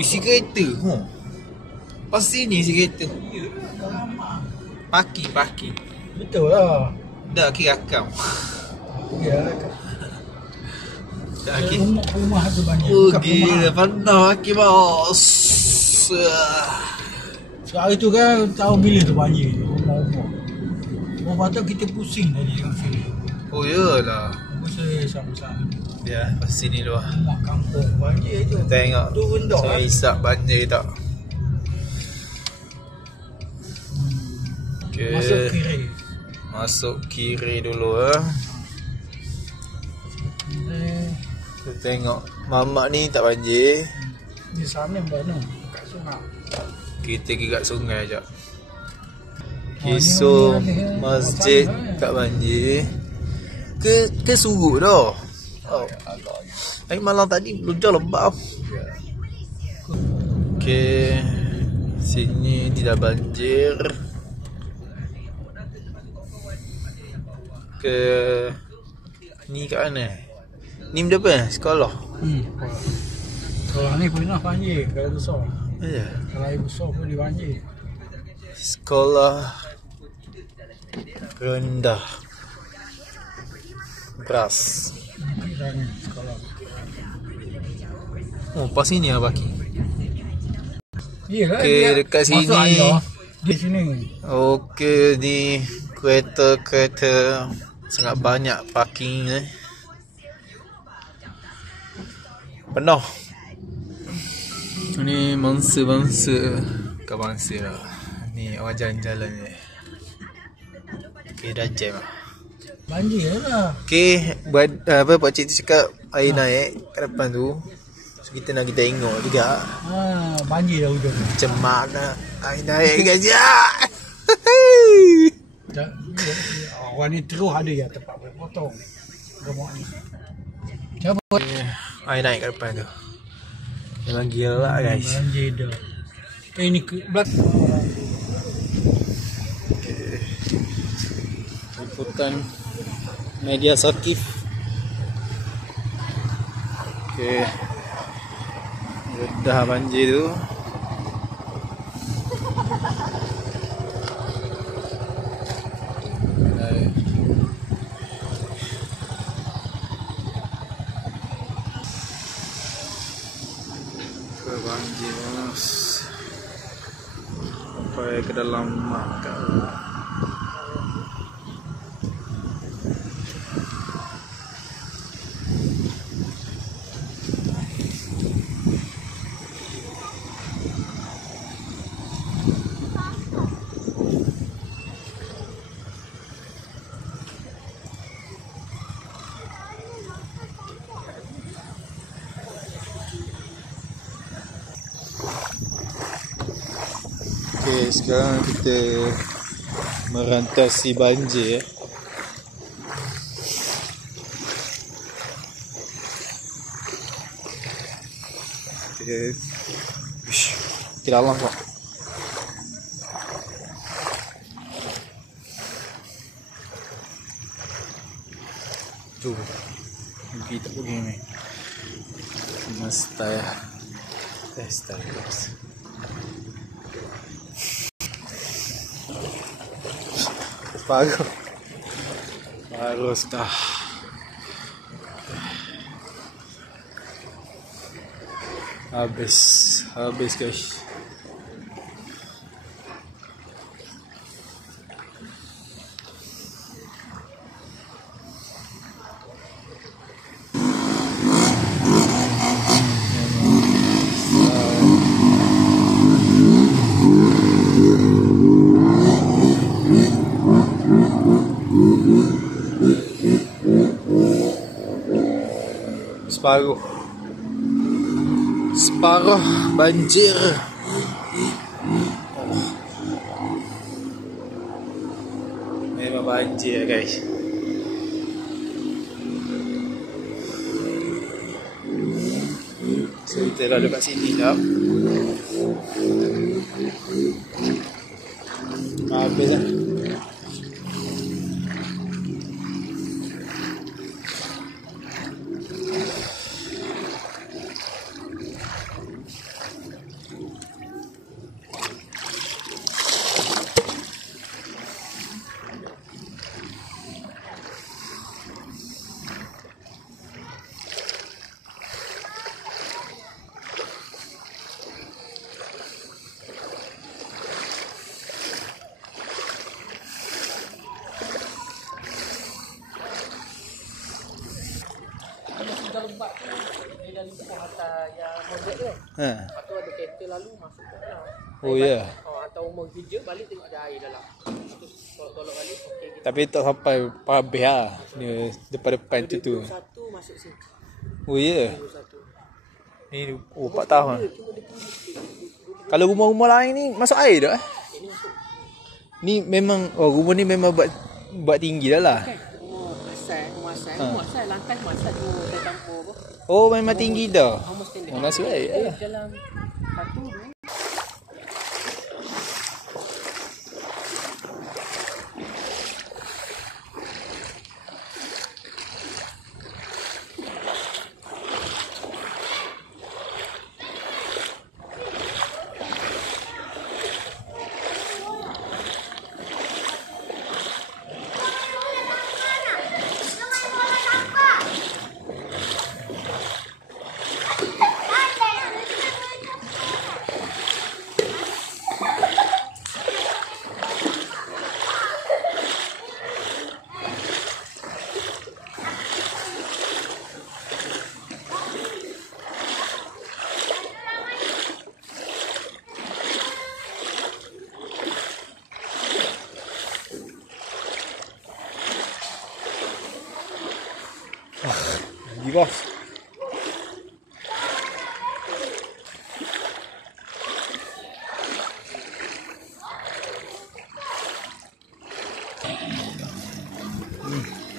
Isi kereta. Pas sini isi kereta. Parking. Betul lah. Dah kira rakam. Ya. Dah kira. Rumah tu banyak. Oh gila, pandang Hakim bos. Sekarang tu kan tahu bila tu banjir. Rumah-rumah. Rumah tu kita pusing tadi dengan sini. Oh iyalah. Saya sama-sama. Ya, pas sini luar. Rumah kampung banjir tu. Tengok. Tu benda Saya hisap banjir tak. Okay. Masuk kiri dulu Kita tengok mamak ni tak banjir. Di sana mana? Kat sungai. Kita pergi kat sungai sekejap. Kisah masjid tak banjir. Ke surut dah. Oh. Hari malam tadi hujan lebat. Okey. Sini tidak banjir. Ke ni kat mana? Ni benda apa? Sekolah. Sekolah ni pernah banjir kalau besar. Ya. Kalau air besar pun dia banjir. Sekolah rendah Beras. Sekolah. Oh, pas sini lah Baki. Iyalah. Okey, dekat sini. Di sini. Okey, ni kereta sangat banyak parking penuh. Ni bangsa-bangsa kat bangsa lah. Ni orang jalan-jalan ni. Okey, dah jam lah. Banjir lah. Okey, pakcik tu cakap air naik kat depan tu. So kita nak kita tengok juga. Banjir dah hujung. Macam mana air naik gajah. Orang ni terus ada yang tempat boleh potong gemuk ni. Siapa? Air naik kat depan tu. Memang gila guys. Banjir dah. Ini ke belakang. Okay. Liputan media Sakif. Okay. Redah banjir tu. Banjir mas sampai ke dalam makam. Okay, sekarang kita merantasi banjir. Okay. Ke dalam kok. Tu. Kita pergi ni. Mesti ya. Testa guys. Bagus dah. Habis guys. Separuh banjir. Memang banjir guys. So kita dah dekat sini dah. Habis lah. pasal lebat tu dia dah lupa hantar yang model tu kan. Ha. Lepas tu ada kereta lalu masuk ke dalam. Oh ya. Hantar umur kerja balik tengok ada air dalam. Terus tolak balik okey gitu. Tapi tak sampai habis lah. Dia depan-depan tu. Satu masuk sini. Oh ya. Satu. Ni 4 tahun. Kalau rumah-rumah lain ni masuk air dah. Ini masuk. Ni memang rumah ni memang buat tinggi dah lah. Kan. Rumah asal lantai asal tu tampur apa. Oh memang tinggi dah. Masuk air lah. Dalam satu dua. Pergi bos.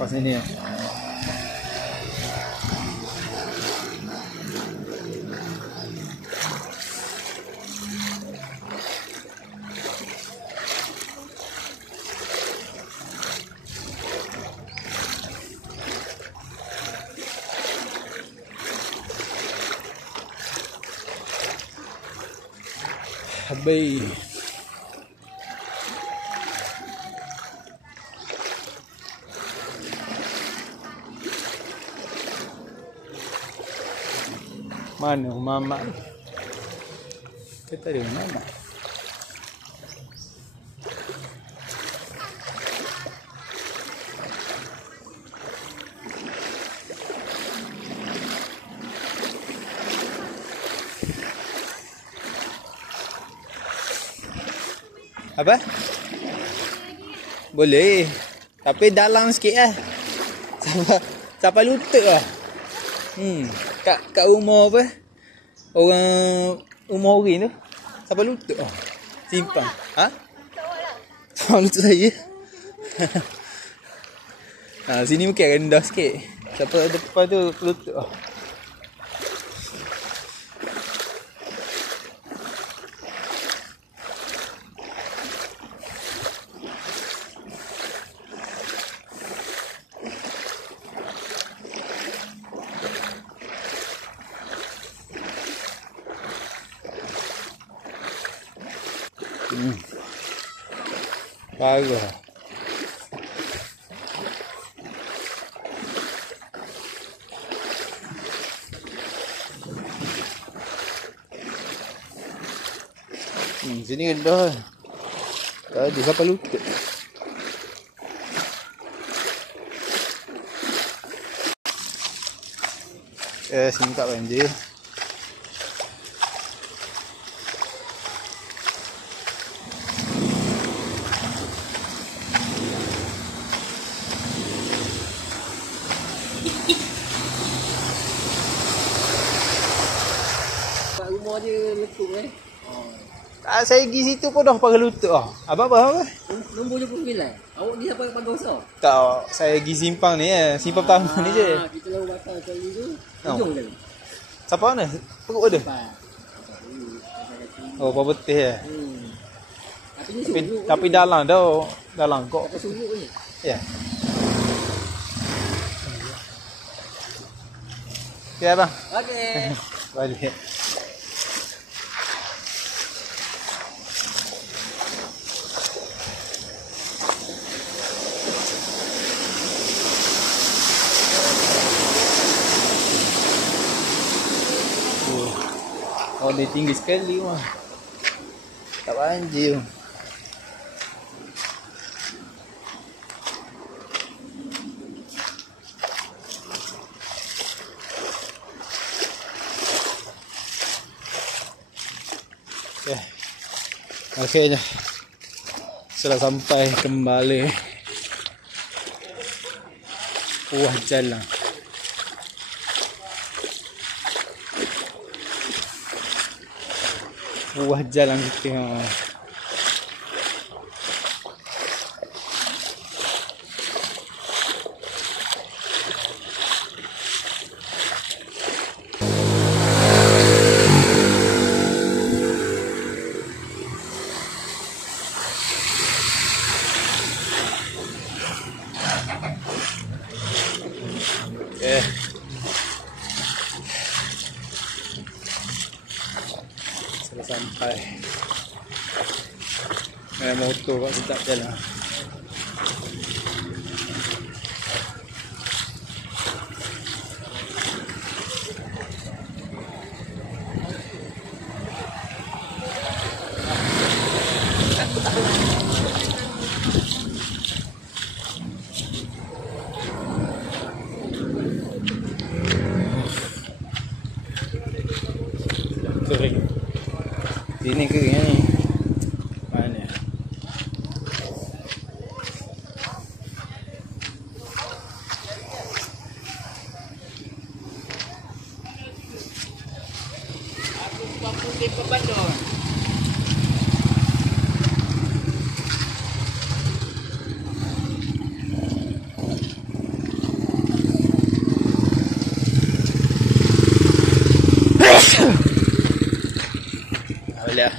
Pas ini ya. Habis. Mana mamak? Kita ada mamak. Apa? Boleh. Tapi dalam sikit lah. Sampai lutut lah. Kat rumah apa? Rumah orang tu. Sampai lutut lah. Simpan. Ha? Sampai lutut saya. Sini mungkin rendah sikit. Sampai depan tu lutut lah. Parah. Sini rendah. Tak ada sampai lutut. Sini tak banjir. Rumah dia lekuk Saya pergi situ pun dah pakai lutut lah. Apa? Nombor 29. Awak ni sampai pagar besar? Tak, saya pergi simpang ni simpang pertama ni je. Kita lalu bakal kali tu. Hujung kali. Siapa mana? Perut ada? Oh, putih ya. Tapi dalam dah. Dalam kok. Tak surut ni. Ya. Okey abang. Okey. Balik. Oh, dia tinggi sekali mah. Tak banjir. Okay. Akhirnya sudah sampai kembali. Wah, jalan. Wah, jalan kita. Sudah sampai. Naik motor kat sedap jalan. Kering. Ini keringnya ni. Mana? Aku di Bandung. Boleh.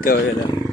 Kau je lah.